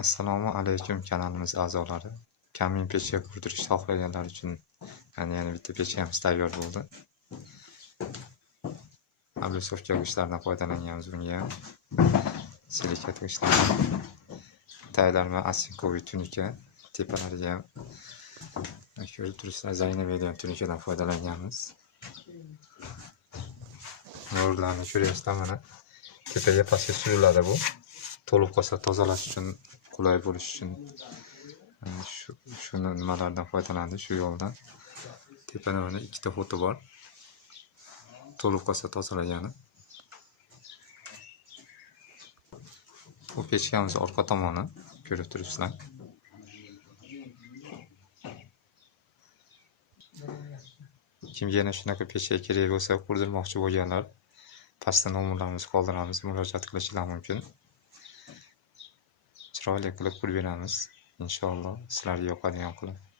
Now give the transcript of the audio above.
Assalomu alaykum kanalimiz a'zolari. Kamin pechga qurdirish xohlaganlar uchun yana bitta pechkamiz tayyor bo'ldi. Ablusovka g'ishtlardan foydalanganmiz bunga ham. Silikat g'ishtlar. Tayyorlarma asinkoviy tunika, tepalariga ham ko'rib turibsizlar, Zaynabiydan tunikadan foydalanganmiz. Nurlarni ko'ryapsizlar mana. Tepaga pastga suriladi bu. To'lib qolsa tozalash uchun, qulay bo'lish uchun shuni nimalardan foydalandi, shu yo'ldan. Tepada mana ikkita xoti bor. To'lib qolsa tozalagani. Bu pechkamiz orqa tomoni, ko'rib turibsizlar. Kimga yana shunaqa pechka kerak bo'lsa, qurdirmoqchi bo'lganlar, pastda nomerlarimizni qoldiramiz, murojaat qilishingiz mumkin. Chiroyli qilib qurib beramiz, inshaalloh sizlarga yoqadigan qilib.